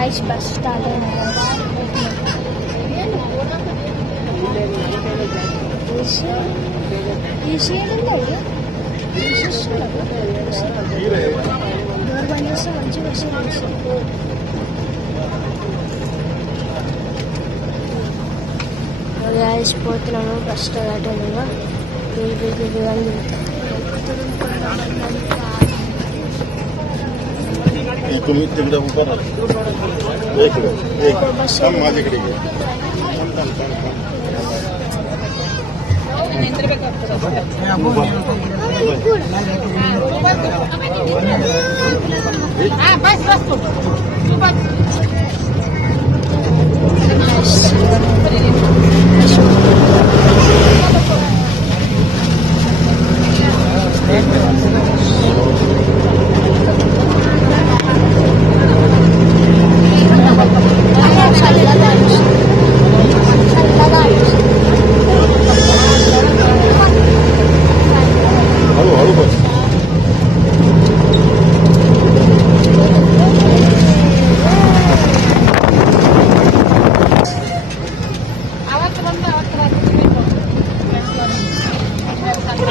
Guys bus start అయింది. ఈ scene ఉన్నాయి డోర్ బంద్ చేస్తే మంచిగా వస్తుంది. గైస్ పోతున్నాము బస్ స్టార్ట్ అయినా तुम तिकडे ऊपर एक माझ्याकडे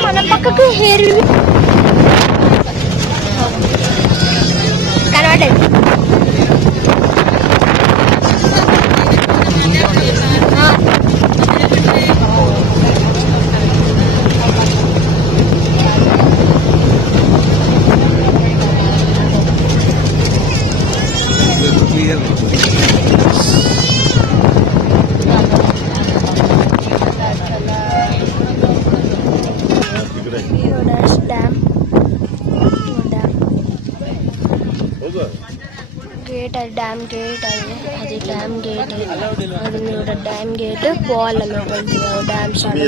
మన పక్కకు హెయిర్ కనబడలేదు. గేట్ అది డ్యామ్ గేట్ అది డ్యామ్ గేట్ అది డ్యామ్ గేట్ పోవాలి dam start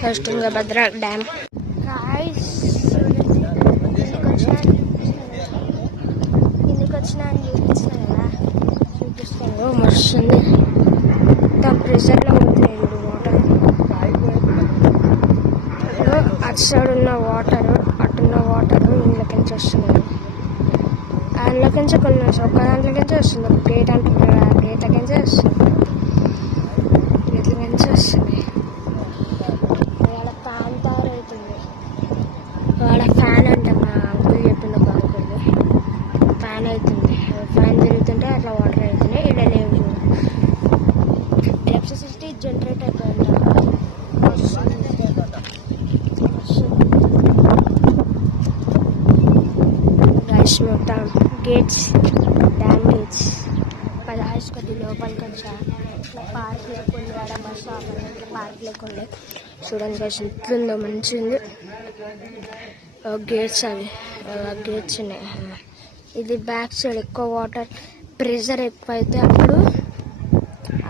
first Tungabhadra dam. ఇందుకు వచ్చినా అని చూపిస్తాను కదా చూపిస్తాను మస్తుంది దాని ప్రెషర్లో ఉంటుంది వాటర్. అటు సైడ్ ఉన్న వాటర్ అటున్న వాటర్ ఇంట్లోకించి వస్తున్నాయి. అందులోకించి కొన్ని ఒక దాంట్లోకించి వస్తుంది. ఒక గేట్ అంటున్నారు ఆ గేట్లకించి వస్తుంది. గేట్లకించి వస్తుంది. వాళ్ళ ఫ్యాన్ తయారవుతుంది. వాళ్ళ ఫ్యాన్ అంటే మా అంకుల్ చెప్పింది ఒక అంకుల్ ఫ్యాన్ అవుతుంది. ఫ్యాన్ తిరుగుతుంటే అట్లా వాటర్ అవుతుంది. ఇక్కడ లేవు ఎలక్ట్రిసిటీ జనరేట్ అయిపోయింది. మొత్తం గేట్స్ డ్యామ్ గేట్స్ పదహారు కొద్ది లోపలికి వచ్చా. ఇట్లా పార్క్ లేకుండా ఆడ బస్ ఆపండి ఇట్లా పార్క్ లేకుండా చూడండి కలిసి ఇట్లుందో మంచిగా గేట్స్ అవి గేట్స్ ఉన్నాయి. ఇది బ్యాక్ సైడ్ ఎక్కువ వాటర్ ప్రెషర్ ఎక్కువ అయితే అప్పుడు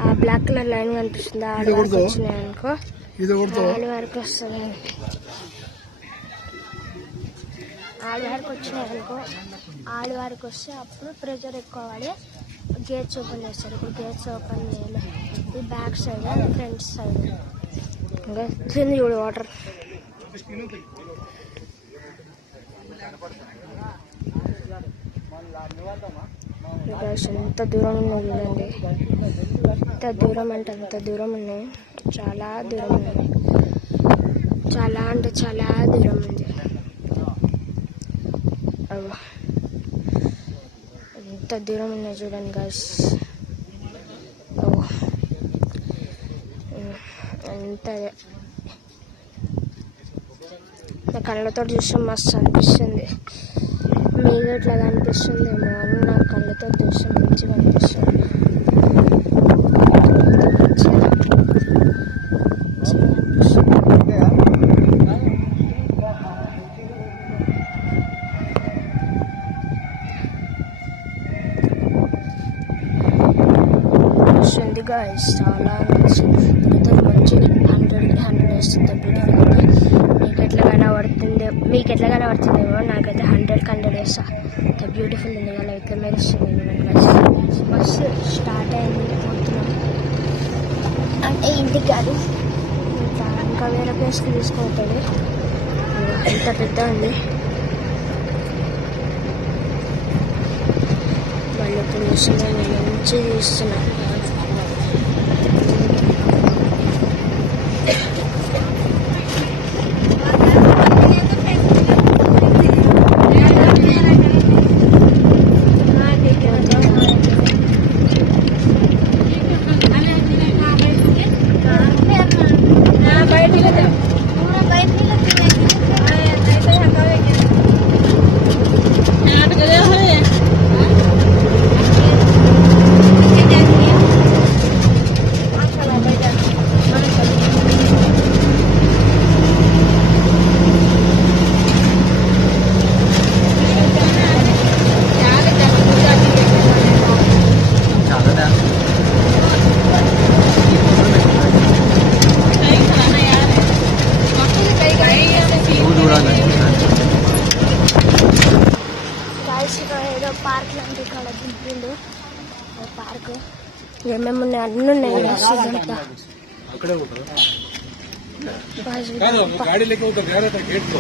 ఆ బ్లాక్ కలర్ లైన్ కనిపిస్తుంది ఆడ వరకు వచ్చినాయి అనుకో ఆడ వరకు వస్తుంది. ఆడ వరకు వచ్చినాయి అనుకో ఆడ వరకు వస్తే అప్పుడు ప్రెషర్ ఎక్కువ పడి గేట్స్ ఓపెన్ చేస్తారు. ఇప్పుడు గేట్స్ ఓపెన్ చేయలేదు. ఇది బ్యాక్ సైడ్ ఫ్రంట్ సైడ్ ఇంకా తింది చూడు వాటర్. ఎంత దూరం ఉన్నాయి చూడండి. ఎంత దూరం అంటే అంత దూరం ఉన్నాయి. చాలా దూరం ఉన్నాయి. చాలా అంటే చాలా దూరం ఉంది. ఎంత దూరం ఉన్నాయి చూడండి గైస్. ఎంత నా కళ్ళతో చూస్తే మస్తు అనిపిస్తుంది. మీకు ఇట్లా అనిపిస్తుందేమో అని నా కళ్ళతో చూస్తే మంచిగా అనిపిస్తుంది. గైస్ చాలా మంచిగా 100 వేస్తుంది. బ్యూటిఫుల్ మీకు ఎట్లా కనబడుతుందేమో నాకైతే 100 వేస్తా. అంత బ్యూటిఫుల్ ఉంది కదా అయితే మెరుస్తుంది. బస్సు స్టార్ట్ అయింది పోతున్నాం అంటే ఇంటికి కాదు ఇంకా వేరే ప్లేస్కి తీసుకుపోతుంది. ఇంత పెద్ద ఉంది. వాళ్ళు ఇప్పుడు చూస్తున్నారు, మంచిగా తీస్తున్నారు. ఏదో పార్క్ లాంటి ఇక్కడ దింపిండు. పార్క్ ఏమేమి ఉన్నాయి, అన్నీ ఉన్నాయి. गाड़ी लेके उधर जा रहा था गेट को,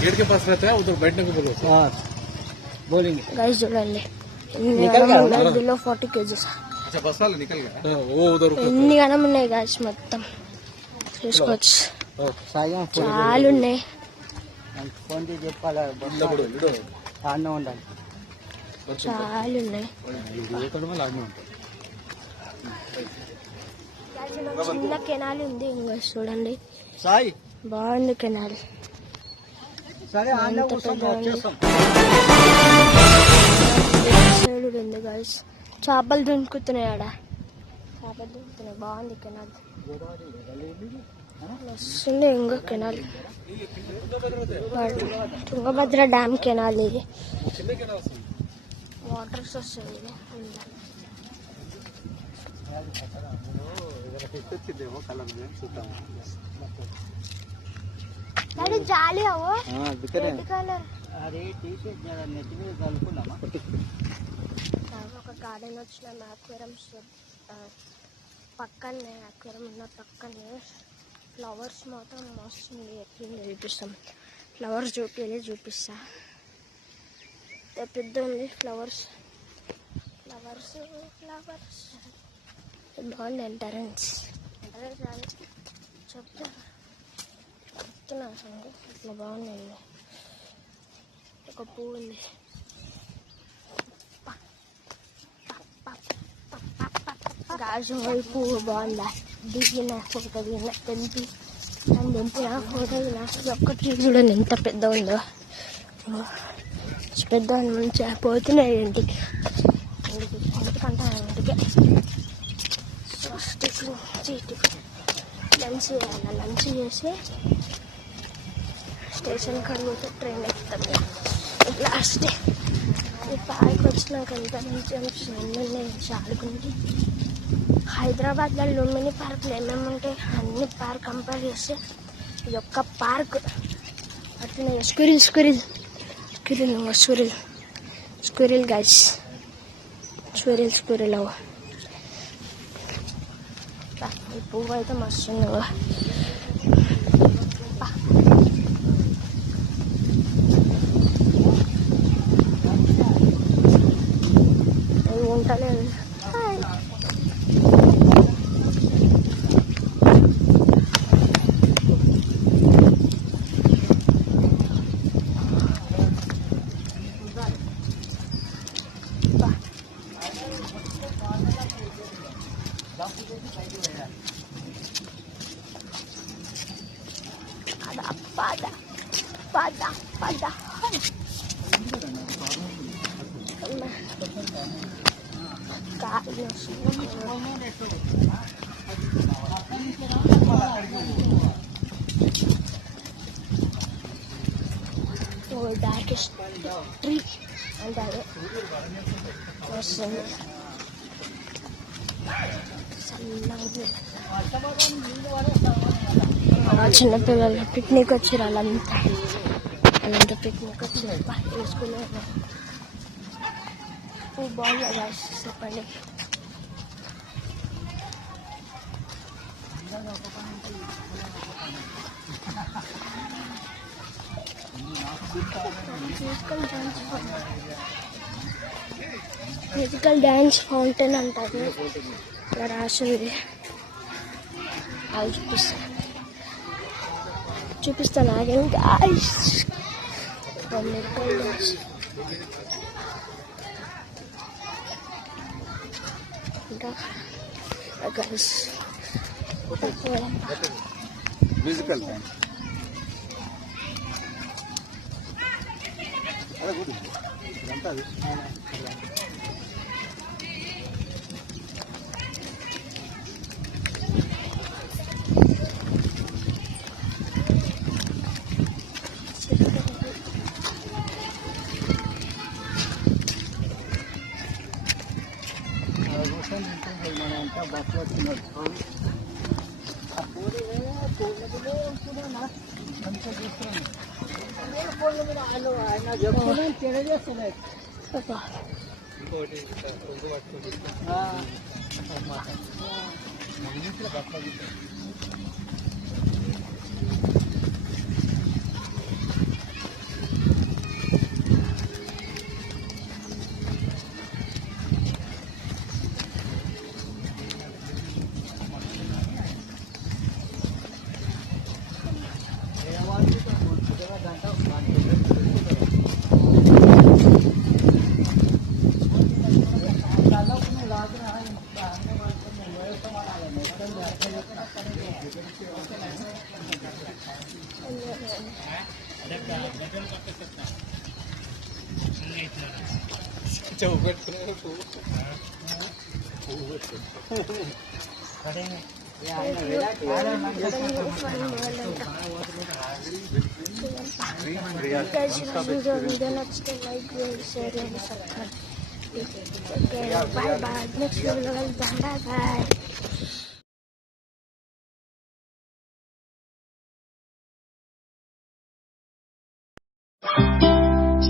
गेट के पास रहता है उधर बैठने को बोलो। बोलेंगे गाइस చూడండి, బిలో 40 kgs. अच्छा बस वाला निकल गया, वो उधर ఎన్ని గణం ఉన్నాయి గాయస్, మొత్తం చూసుకోవచ్చు. చాలా ఉన్నాయి. చాలా ఉన్నాయి. చిన్న కెనాల్ ఉంది ఇంకా చూడండి, బాగుంది కెనాల్. సైడ్ ఉంది గాయస్, చేపలు దుంకుతున్నాయి. ఆడ చేపలు దుంకుతున్నాయి, బాగుంది కెనాల్. వస్తుంది ఇంకో కెనాల్, తుంగభద్ర డ్యామ్ కెనాల్. ఇది వాటర్స్ వస్తాయి. ఇది జాలి అవో కలర్. ఒక గార్డెన్ వచ్చిన అక్వేరియం పక్కనే, అక్వేరియం ఉన్న పక్కనే ఫ్లవర్స్ మాత్రం మస్తు ఎట్లుంది చూపిస్తాం. ఫ్లవర్స్ చూపిస్తా. పెద్ద ఉంది ఫ్లవర్స్. బాగుంది. ఎంట్రన్స్ చెప్తున్నా ఇట్లా బాగుందండి. ఒక పువ్వు ఉంది. గాజు పువ్వు బాగుందా, దిగిన ఫోటో దిగిన తెంపిన ఫోటో దిగిన. ఒక్క ట్రీ చూడండి ఎంత పెద్ద ఉందో. పెద్ద మంచిగా పోతున్నాయి ఇంటికి. ఎందుకంటే ఇంటికి లంచ్ చేయాలి. లంచ్ చేసి స్టేషన్ కడిగితే ట్రైన్ ఎక్కుతాం. లాస్ట్ ఈ పార్క్ వచ్చినాక ఎంత మంచిగా అనిపిస్తుంది. చాలుకుంటే హైదరాబాద్లో లుంబిని పార్కులు ఏమేమి ఉంటాయి అన్ని పార్క్ కంపేర్ చేస్తే ఇది ఒక్క పార్క్ అట్లనే. స్క్విరిల్ గైస్, స్క్విరిల్ అవ. ఈ పువ్వు అయితే మస్తు ఉంది. అది ఉంటలేదు. pada. Oh, that is tree and that చిన్నపిల్లలు పిక్నిక్ వచ్చారు. వాళ్ళంతా పిక్నిక్ వచ్చారు. వేసుకున్నారు. బాగుంది చెప్పండి. మ్యూజికల్ డ్యాన్స్ ఫౌంటైన్ అంటారు ఇక్కడ రాసింది. అది చూపిస్తాను ఆగండి గాయ్స్. మ్యూజికల్ డ్యాన్స్ ఇంకా గైస్ మ్యూజికల్ వీడియో నచ్చితే లైక్ చేయండి, షేర్ చేయండి, సబ్స్క్రైబ్. Bye bye. నెక్స్ట్ వీడియోలో వెళ్తాం. Bye bye.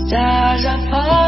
Stars are falling.